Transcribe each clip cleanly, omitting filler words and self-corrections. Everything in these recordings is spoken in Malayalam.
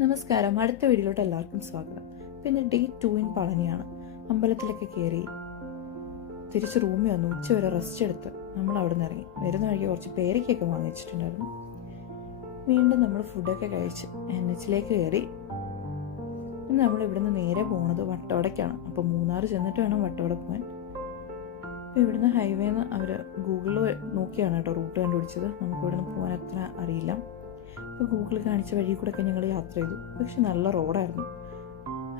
നമസ്കാരം. അടുത്ത വീഡിയോയിലോട്ട് എല്ലാവർക്കും സ്വാഗതം. പിന്നെ ഡേ 2 ഇൻ പളനിയാണ്. അമ്പലത്തിലൊക്കെ കയറി തിരിച്ച് റൂമിൽ വന്നു. ഉച്ച വരെ റെസ്റ്റ് എടുത്ത് നമ്മൾ അവിടെ നിന്ന് ഇറങ്ങി. വരുന്ന വഴിക്ക് കുറച്ച് പേരയ്ക്കൊക്കെ വാങ്ങിച്ചിട്ടുണ്ടായിരുന്നു. വീണ്ടും നമ്മൾ ഫുഡൊക്കെ കഴിച്ച് NH കയറി. നമ്മൾ ഇവിടുന്ന് നേരെ പോകുന്നത് വട്ടവടയ്ക്കാണ്. അപ്പോൾ മൂന്നാർ ചെന്നിട്ട് വേണം വട്ടവട പോകാൻ. അപ്പോൾ ഇവിടുന്ന് ഹൈവേന്ന് അവർ ഗൂഗിളിൽ നോക്കിയാണ് കേട്ടോ റൂട്ട് കണ്ടുപിടിച്ചത്. നമുക്ക് ഇവിടുന്ന് പോകാൻ അത്ര അറിയില്ല. അപ്പോൾ ഗൂഗിളിൽ കാണിച്ച വഴി കൂടെയൊക്കെ ഞങ്ങൾ യാത്ര ചെയ്തു. പക്ഷെ നല്ല റോഡായിരുന്നു.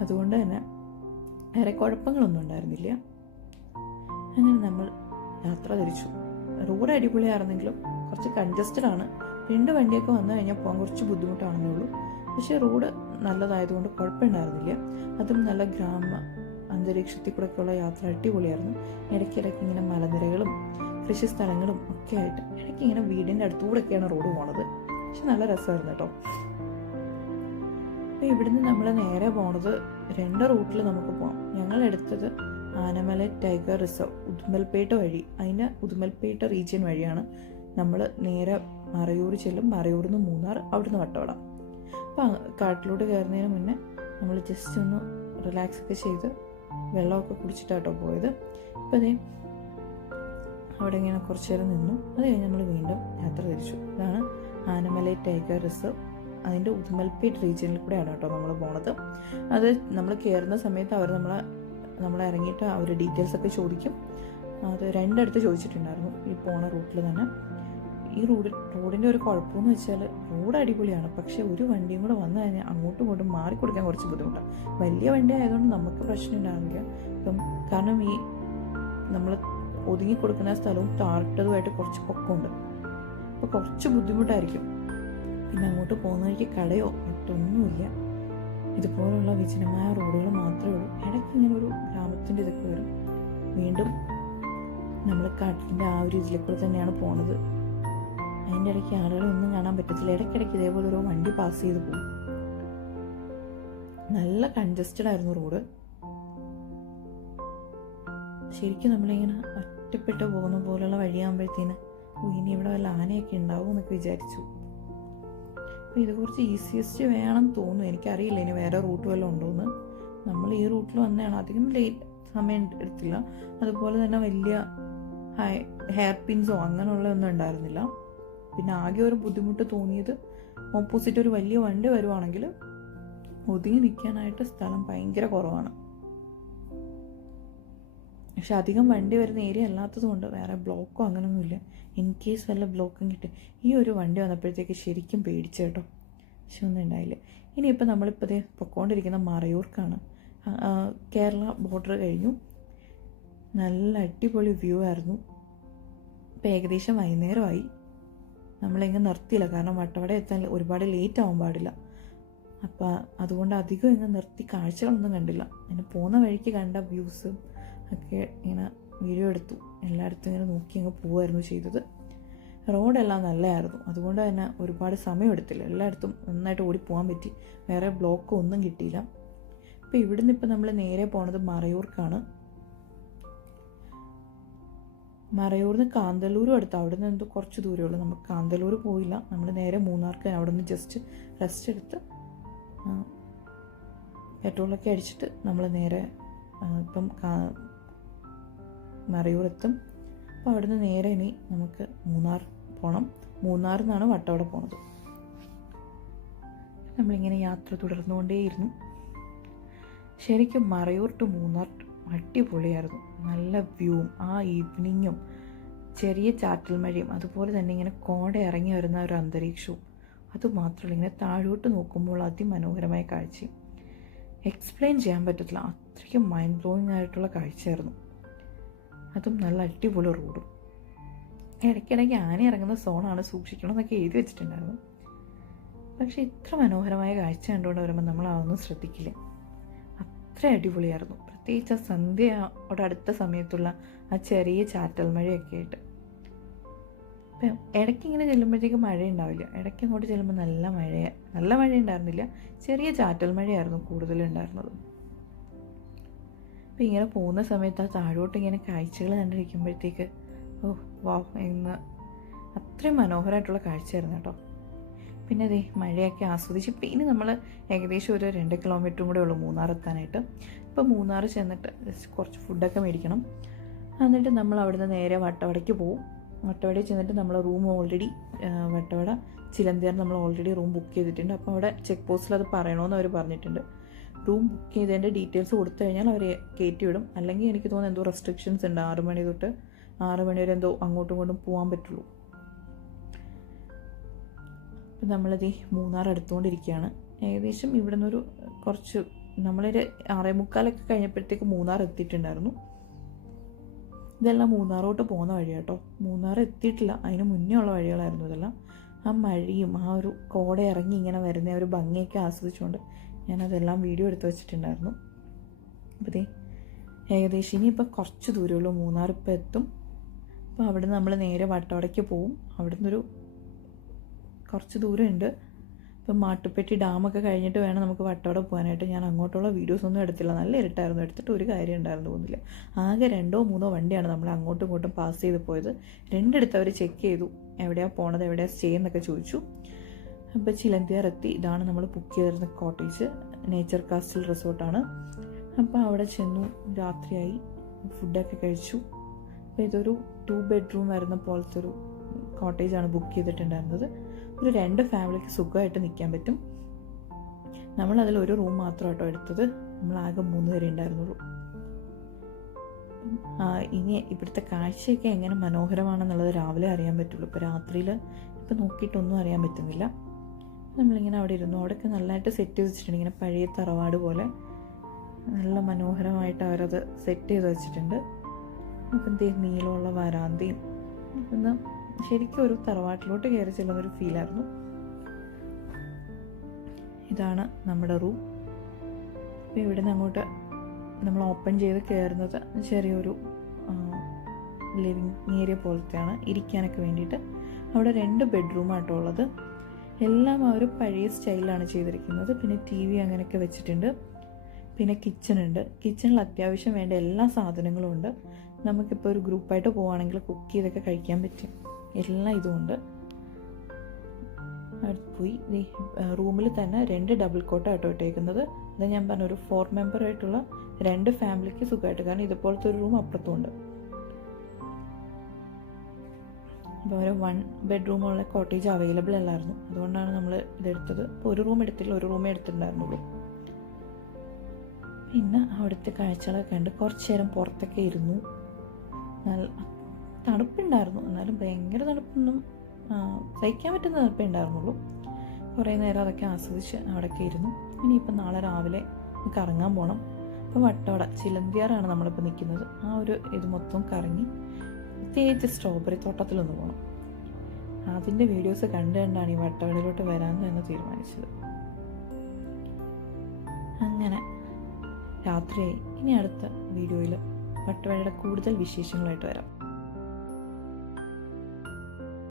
അതുകൊണ്ട് തന്നെ വേറെ കുഴപ്പങ്ങളൊന്നും ഉണ്ടായിരുന്നില്ല. അങ്ങനെ നമ്മൾ യാത്ര തിരിച്ചു. റോഡ് അടിപൊളിയായിരുന്നെങ്കിലും കുറച്ച് കൺജസ്റ്റഡ് ആണ്. 2 വണ്ടിയൊക്കെ വന്നു കഴിഞ്ഞാൽ പോകാൻ കുറച്ച് ബുദ്ധിമുട്ടാണെന്നേ ഉള്ളൂ. പക്ഷേ റോഡ് നല്ലതായതുകൊണ്ട് കുഴപ്പമുണ്ടായിരുന്നില്ല. അതും നല്ല ഗ്രാമ അന്തരീക്ഷത്തിൽ കൂടെയൊക്കെയുള്ള യാത്ര അടിപൊളിയായിരുന്നു. ഇടയ്ക്കിടയ്ക്ക് ഇങ്ങനെ മലനിരകളും കൃഷി സ്ഥലങ്ങളും ഒക്കെ ആയിട്ട് ഇടയ്ക്ക് ഇങ്ങനെ വീടിൻ്റെ അടുത്തുകൂടെയൊക്കെയാണ് റോഡ് പോണത്. പക്ഷെ നല്ല രസമായിരുന്നു കേട്ടോ. അപ്പോൾ ഇവിടുന്ന് നമ്മൾ നേരെ പോണത് 2 റൂട്ടിൽ നമുക്ക് പോകാം. ഞങ്ങൾ എടുത്തത് ആനമല ടൈഗർ റിസർവ് ഉദുമൽപേട്ട വഴി. അതിൻ്റെ ഉദുമൽപേട്ട റീജിയൻ വഴിയാണ് നമ്മൾ നേരെ മറയൂർ ചെല്ലും. മറയൂരിൽ നിന്ന് മൂന്നാർ, അവിടുന്ന് വട്ടവട. അപ്പോൾ കാട്ടിലോട്ട് കയറുന്നതിന് മുന്നേ നമ്മൾ ജസ്റ്റ് ഒന്ന് റിലാക്സ് ഒക്കെ ചെയ്ത് വെള്ളമൊക്കെ കുടിച്ചിട്ടാട്ടോ പോയത്. അപ്പോൾ അതേ അവിടെ ഇങ്ങനെ കുറച്ച് നേരം നിന്നു. അത് കഴിഞ്ഞ് നമ്മൾ വീണ്ടും യാത്ര തിരിച്ചു. ഇതാണ് ആനമല ടൈഗർ റിസർവ്. അതിൻ്റെ ഉദുമൽപേട്ട് റീജിയനിൽ കൂടെയാണ് കേട്ടോ നമ്മൾ പോണത്. അത് നമ്മൾ കയറുന്ന സമയത്ത് അവർ നമ്മളെ ഇറങ്ങിയിട്ട് അവർ ഡീറ്റെയിൽസ് ഒക്കെ ചോദിക്കും. അത് 2 അടുത്ത് ചോദിച്ചിട്ടുണ്ടായിരുന്നു ഈ പോണ റൂട്ടിൽ തന്നെ. ഈ റോഡിൻ്റെ ഒരു കുഴപ്പമെന്ന് വെച്ചാൽ റോഡ് അടിപൊളിയാണ്. പക്ഷേ ഒരു വണ്ടിയും കൂടെ വന്നു കഴിഞ്ഞാൽ അങ്ങോട്ടും ഇങ്ങോട്ടും മാറിക്കൊടുക്കാൻ കുറച്ച് ബുദ്ധിമുട്ടാണ്. വലിയ വണ്ടി ആയതുകൊണ്ട് നമുക്ക് പ്രശ്നം ഉണ്ടാവില്ല. കാരണം ഈ നമ്മൾ ഒതുങ്ങി കൊടുക്കുന്ന സ്ഥലവും ടാറിട്ടതുമായിട്ട് കുറച്ച് പൊക്കമുണ്ട്. അപ്പോൾ കുറച്ച് ബുദ്ധിമുട്ടായിരിക്കും. പിന്നെ അങ്ങോട്ട് പോകുന്ന വഴിക്ക് കടയോ മറ്റൊന്നുമില്ല. ഇതുപോലുള്ള വിജനമായ റോഡുകൾ മാത്രമേ ഉള്ളൂ. ഇടയ്ക്ക് ഇങ്ങനെ ഒരു ഗ്രാമത്തിൻ്റെ ഇതൊക്കെ വരും. വീണ്ടും നമ്മൾ കാട്ടിൻ്റെ ആ ഒരു ഇതിലേക്കൂടെ തന്നെയാണ് പോണത്. അതിൻ്റെ ഇടയ്ക്ക് ആളുകളെ ഒന്നും കാണാൻ പറ്റത്തില്ല. ഇടയ്ക്കിടയ്ക്ക് ഇതേപോലെ ഒരു വണ്ടി പാസ് ചെയ്ത് പോകും. നല്ല കൺജസ്റ്റഡ് ആയിരുന്നു റോഡ്. ശരിക്കും നമ്മളിങ്ങനെ ഒറ്റപ്പെട്ട് പോകുന്ന പോലുള്ള വഴിയാകുമ്പോഴത്തേന് ഇനി ഇവിടെ വല്ല ആനയൊക്കെ ഉണ്ടാവും എന്നൊക്കെ വിചാരിച്ചു. അപ്പോൾ ഇത് കുറച്ച് ഈസിയസ്റ്റ് വേണമെന്ന് തോന്നുന്നു. എനിക്കറിയില്ല ഇനി വേറെ റൂട്ട് വല്ലതും ഉണ്ടോയെന്ന്. നമ്മൾ ഈ റൂട്ടിൽ വന്നതാണ്. അധികം സമയം എടുത്തില്ല. അതുപോലെ തന്നെ വലിയ ഹെയർ പിൻസോ അങ്ങനെയുള്ള ഒന്നും ഉണ്ടായിരുന്നില്ല. പിന്നെ ആകെ ഒരു ബുദ്ധിമുട്ട് തോന്നിയത് ഓപ്പോസിറ്റ് ഒരു വലിയ വണ്ടി വരുവാണെങ്കിൽ ഒതുങ്ങി നിൽക്കാനായിട്ട് സ്ഥലം ഭയങ്കര കുറവാണ്. പക്ഷെ അധികം വണ്ടി വരുന്ന ഏരിയ അല്ലാത്തത് കൊണ്ട് വേറെ ബ്ലോക്കോ അങ്ങനെയൊന്നുമില്ല. ഇൻ കേസ് വല്ല ബ്ലോക്കും കിട്ടും. ഈ ഒരു വണ്ടി വന്നപ്പോഴത്തേക്ക് ശരിക്കും പേടിച്ചു കേട്ടോ. പക്ഷെ ഒന്നും ഉണ്ടായില്ല. ഇനിയിപ്പോൾ നമ്മളിപ്പോൾ പൊക്കോണ്ടിരിക്കുന്ന മറയൂർക്കാണ്. കേരള ബോർഡർ കഴിഞ്ഞു. നല്ല അടിപൊളി വ്യൂ ആയിരുന്നു. ഇപ്പോൾ ഏകദേശം വൈകുന്നേരമായി. നമ്മളെങ്ങും നിർത്തിയില്ല. കാരണം വട്ടവട എത്താൻ ഒരുപാട് ലേറ്റ് ആവാൻ പാടില്ല. അപ്പോൾ അതുകൊണ്ട് അധികം ഇങ്ങനെ നിർത്തി കാഴ്ചകളൊന്നും കണ്ടില്ല. ഇങ്ങനെ പോകുന്ന വഴിക്ക് കണ്ട വ്യൂസും ഒക്കെ ഇങ്ങനെ വീഡിയോ എടുത്തു. എല്ലായിടത്തും ഇങ്ങനെ നോക്കി അങ്ങ് പോവുമായിരുന്നു ചെയ്തത്. റോഡെല്ലാം നല്ലതായിരുന്നു. അതുകൊണ്ട് തന്നെ ഒരുപാട് സമയം എടുത്തില്ല. എല്ലായിടത്തും നന്നായിട്ട് ഓടിപ്പോകാൻ പറ്റി. വേറെ ബ്ലോക്കോ ഒന്നും കിട്ടിയില്ല. അപ്പോൾ ഇവിടുന്ന് ഇപ്പോൾ നമ്മൾ നേരെ പോണത് മറയൂർക്കാണ്. മറയൂരിൽ നിന്ന് കാന്തല്ലൂരും അടുത്ത്. അവിടെ നിന്ന് എന്തോ കുറച്ച് ദൂരമുള്ളൂ. നമുക്ക് കാന്തല്ലൂർ പോയില്ല. നമ്മൾ നേരെ മൂന്നാർക്ക് അവിടെ നിന്ന് ജസ്റ്റ് റെസ്റ്റ് എടുത്ത് പെട്രോളൊക്കെ അടിച്ചിട്ട് നമ്മൾ നേരെ ഇപ്പം മറയൂരെത്തും. അപ്പോൾ അവിടെ നിന്ന് നേരെ ഇനി നമുക്ക് മൂന്നാർ പോകണം. മൂന്നാറിൽ നിന്നാണ് വട്ടവട പോണത്. നമ്മളിങ്ങനെ യാത്ര തുടർന്നുകൊണ്ടേയിരുന്നു. ശരിക്കും മറയൂർ ടു മൂന്നാർ അടിപൊളിയായിരുന്നു. നല്ല വ്യൂവും ആ ഈവനിങ്ങും ചെറിയ ചാറ്റൽ മഴയും അതുപോലെ തന്നെ ഇങ്ങനെ കോട ഇറങ്ങി വരുന്ന ഒരു അന്തരീക്ഷവും. അതുമാത്രമല്ല ഇങ്ങനെ താഴോട്ട് നോക്കുമ്പോൾ അതിമനോഹരമായ കാഴ്ചയും എക്സ്പ്ലെയിൻ ചെയ്യാൻ പറ്റത്തില്ല. അത്രയ്ക്കും മൈൻഡ് ബ്ലോയിങ് ആയിട്ടുള്ള കാഴ്ചയായിരുന്നു. അതും നല്ല അടിപൊളി റോഡും. ഇടയ്ക്കിടയ്ക്ക് ആന ഇറങ്ങുന്ന സോണാണ്, സൂക്ഷിക്കണം എന്നൊക്കെ എഴുതി വെച്ചിട്ടുണ്ടായിരുന്നു. പക്ഷേ ഇത്ര മനോഹരമായ കാഴ്ച കണ്ടുകൊണ്ട് വരുമ്പോൾ നമ്മൾ അതൊന്നും ശ്രദ്ധിക്കില്ല. അത്ര അടിപൊളിയായിരുന്നു. പ്രത്യേകിച്ച് ആ സന്ധ്യയോട് അടുത്ത സമയത്തുള്ള ആ ചെറിയ ചാറ്റൽ മഴയൊക്കെ ആയിട്ട്. ഇപ്പം ഇടയ്ക്ക് ഇങ്ങനെ ചെല്ലുമ്പോഴത്തേക്ക് മഴ ഉണ്ടാവില്ല. ഇടയ്ക്ക് അങ്ങോട്ട് ചെല്ലുമ്പോൾ നല്ല മഴ ഉണ്ടായിരുന്നില്ല. ചെറിയ ചാറ്റൽ മഴയായിരുന്നു കൂടുതലുണ്ടായിരുന്നത്. അപ്പം ഇങ്ങനെ പോകുന്ന സമയത്ത് ആ താഴോട്ട് ഇങ്ങനെ കാഴ്ചകൾ കണ്ടിരിക്കുമ്പോഴത്തേക്ക് വാവ് എന്ന് അത്രയും മനോഹരമായിട്ടുള്ള കാഴ്ചയായിരുന്നു കേട്ടോ. പിന്നെ അതേ മഴയൊക്കെ ആസ്വദിച്ച് ഇപ്പം ഇനി നമ്മൾ ഏകദേശം ഒരു 2 കിലോമീറ്ററും കൂടെ ഉള്ളൂ മൂന്നാർ എത്താനായിട്ട്. ഇപ്പോൾ മൂന്നാർ ചെന്നിട്ട് കുറച്ച് ഫുഡൊക്കെ മേടിക്കണം. എന്നിട്ട് നമ്മൾ അവിടുന്ന് നേരെ വട്ടവടയ്ക്ക് പോകും. വട്ടവടയിൽ ചെന്നിട്ട് നമ്മൾ റൂം ഓൾറെഡി വട്ടവട ചിലന്തിയാർ നമ്മൾ ഓൾറെഡി റൂം ബുക്ക് ചെയ്തിട്ടുണ്ട്. അപ്പോൾ അവിടെ ചെക്ക് പോസ്റ്റിൽ അത് പറയണമെന്ന് അവർ പറഞ്ഞിട്ടുണ്ട്. റൂം ബുക്ക് ചെയ്തതിൻ്റെ ഡീറ്റെയിൽസ് കൊടുത്തു കഴിഞ്ഞാൽ അവർ കയറ്റി വിടും. അല്ലെങ്കിൽ എനിക്ക് തോന്നുന്നു എന്തോ റെസ്ട്രിക്ഷൻസ് ഉണ്ട്, 6 മണി തൊട്ട് 6 മണി വരെ എന്തോ അങ്ങോട്ടും ഇങ്ങോട്ടും പോകാൻ പറ്റുള്ളൂ. അപ്പം നമ്മളിത് മൂന്നാർ എടുത്തുകൊണ്ടിരിക്കുകയാണ്. ഏകദേശം ഇവിടെ നിന്നൊരു കുറച്ച് നമ്മളൊരു 6:45 കഴിഞ്ഞപ്പോഴത്തേക്ക് മൂന്നാർ എത്തിയിട്ടുണ്ടായിരുന്നു. ഇതെല്ലാം മൂന്നാറോട്ട് പോകുന്ന വഴിയാണ് കേട്ടോ. മൂന്നാർ എത്തിയിട്ടില്ല, അതിന് മുന്നേ ഉള്ള വഴികളായിരുന്നു ഇതെല്ലാം. ആ മഴയും ആ ഒരു കോട ഇറങ്ങി ഇങ്ങനെ വരുന്ന ഒരു ഭംഗിയൊക്കെ ആസ്വദിച്ചുകൊണ്ട് ഞാനതെല്ലാം വീഡിയോ എടുത്ത് വെച്ചിട്ടുണ്ടായിരുന്നു. അപ്പോൾ ഏകദേശം ഇനിയിപ്പോൾ കുറച്ച് ദൂരമുള്ളൂ, മൂന്നാർ ഇപ്പോൾ എത്തും. അപ്പോൾ അവിടെ നമ്മൾ നേരെ വട്ടവടയ്ക്ക് പോവും. അവിടെ നിന്നൊരു കുറച്ച് ദൂരമുണ്ട്. ഇപ്പം മാട്ടുപ്പെട്ടി ഡാമൊക്കെ കഴിഞ്ഞിട്ട് വേണം നമുക്ക് വട്ടവട പോകാനായിട്ട്. ഞാൻ അങ്ങോട്ടുള്ള വീഡിയോസ് ഒന്നും എടുത്തില്ല, നല്ല ഇരുട്ടായിരുന്നു, എടുത്തിട്ട് ഒരു കാര്യം ഉണ്ടായിരുന്നു തോന്നില്ല. ആകെ 2-3 വണ്ടിയാണ് നമ്മൾ അങ്ങോട്ടും ഇങ്ങോട്ടും പാസ് ചെയ്ത് പോയത്. 2 അവർ ചെക്ക് ചെയ്തു, എവിടെയാണ് പോണത്, എവിടെയാണ് സ്റ്റേ എന്നൊക്കെ ചോദിച്ചു. അപ്പോൾ ചിലന്തിയാർ എത്തി. ഇതാണ് നമ്മൾ ബുക്ക് ചെയ്തിരുന്ന കോട്ടേജ്, നേച്ചർ കാസ്റ്റൽ റിസോർട്ടാണ്. അപ്പോൾ അവിടെ ചെന്നു, രാത്രിയായി, ഫുഡൊക്കെ കഴിച്ചു. അപ്പോൾ ഇതൊരു 2 ബെഡ്റൂം വരുന്ന പോലത്തെ ഒരു കോട്ടേജാണ് ബുക്ക് ചെയ്തിട്ടുണ്ടായിരുന്നത്. ഒരു 2 ഫാമിലിക്ക് സുഖമായിട്ട് നിൽക്കാൻ പറ്റും. നമ്മളതിൽ ഒരു റൂം മാത്രം കേട്ടോ എടുത്തത്. നമ്മളാകെ 3 പേരെ ഉണ്ടായിരുന്നുള്ളൂ. ഇനി ഇവിടുത്തെ കാഴ്ചയൊക്കെ എങ്ങനെ മനോഹരമാണെന്നുള്ളത് രാവിലെ അറിയാൻ പറ്റുള്ളൂ. ഇപ്പോൾ രാത്രിയിൽ ഇപ്പോൾ നോക്കിയിട്ടൊന്നും അറിയാൻ പറ്റുന്നില്ല. നമ്മളിങ്ങനെ അവിടെ ഇരുന്നു. അവിടെയൊക്കെ നല്ലതായിട്ട് സെറ്റ് ചെയ്ത് വെച്ചിട്ടുണ്ട്. ഇങ്ങനെ പഴയ തറവാട് പോലെ നല്ല മനോഹരമായിട്ട് അവരത് സെറ്റ് ചെയ്ത് വെച്ചിട്ടുണ്ട്. അപ്പം നീളമുള്ള വരാന്തയും ഒന്ന് ശരിക്കും ഒരു തറവാട്ടിലോട്ട് കയറി ചെല്ലുന്നൊരു ഫീലായിരുന്നു. ഇതാണ് നമ്മുടെ റൂം. അപ്പോൾ ഇവിടെ നിന്ന് അങ്ങോട്ട് നമ്മൾ ഓപ്പൺ ചെയ്ത് കയറുന്നത് ചെറിയൊരു ലിവിങ് ഏരിയ പോലത്തെയാണ്, ഇരിക്കാനൊക്കെ വേണ്ടിയിട്ട്. അവിടെ 2 ബെഡ്റൂമാട്ടോ ഉള്ളത്. എല്ലാം ആ ഒരു പഴയ സ്റ്റൈലിലാണ് ചെയ്തിരിക്കുന്നത്. പിന്നെ TV അങ്ങനെയൊക്കെ വെച്ചിട്ടുണ്ട്. പിന്നെ കിച്ചണുണ്ട്. കിച്ചണിൽ അത്യാവശ്യം വേണ്ട എല്ലാ സാധനങ്ങളും ഉണ്ട്. നമുക്കിപ്പോൾ ഒരു ഗ്രൂപ്പായിട്ട് പോവുകയാണെങ്കിൽ കുക്ക് ചെയ്തൊക്കെ കഴിക്കാൻ പറ്റും. എല്ലാം ഇതുമുണ്ട്. അടുത്ത് പോയി റൂമിൽ തന്നെ 2 ഡബിൾ കോട്ടായിട്ടോ ഇട്ടേക്കുന്നത്. അത് ഞാൻ പറഞ്ഞ ഒരു 4 മെമ്പറായിട്ടുള്ള 2 ഫാമിലിക്ക് സുഖമായിട്ട്, കാരണം ഇതുപോലത്തെ ഒരു റൂം അപ്പുറത്തുമുണ്ട്. അപ്പോൾ ഒരു 1 ബെഡ്റൂമുള്ള കോട്ടേജ് അവൈലബിൾ അല്ലായിരുന്നു, അതുകൊണ്ടാണ് നമ്മൾ ഇതെടുത്തത്. ഇപ്പോൾ ഒരു റൂം എടുത്തില്ല, ഒരു റൂമേ എടുത്തിട്ടുണ്ടായിരുന്നുള്ളൂ. പിന്നെ അവിടുത്തെ കാഴ്ചകളൊക്കെ ഉണ്ട്. കുറച്ച് നേരം പുറത്തൊക്കെ ഇരുന്നു. നല്ല തണുപ്പുണ്ടായിരുന്നു, എന്നാലും ഭയങ്കര തണുപ്പൊന്നും സഹിക്കാൻ പറ്റുന്ന തണുപ്പേ ഉണ്ടായിരുന്നുള്ളൂ. കുറേ നേരം അതൊക്കെ ആസ്വദിച്ച് അവിടെയൊക്കെ ഇരുന്നു. ഇനിയിപ്പോൾ നാളെ രാവിലെ കറങ്ങാൻ പോകണം. ഇപ്പോൾ വട്ടവട ചിലന്തിയാറാണ് നമ്മളിപ്പോൾ നിൽക്കുന്നത്. ആ ഒരു ഇത് മൊത്തം കറങ്ങി പ്രത്യേകിച്ച് സ്ട്രോബെറി തോട്ടത്തിലൊന്ന് പോകണം. അതിൻ്റെ വീഡിയോസ് കണ്ടാണ് ഈ വട്ടവടയിലോട്ട് വരാൻ തന്നെ തീരുമാനിച്ചത്. അങ്ങനെ രാത്രിയായി. ഇനി അടുത്ത വീഡിയോയിൽ വട്ടവടയുടെ കൂടുതൽ വിശേഷങ്ങളായിട്ട് വരാം.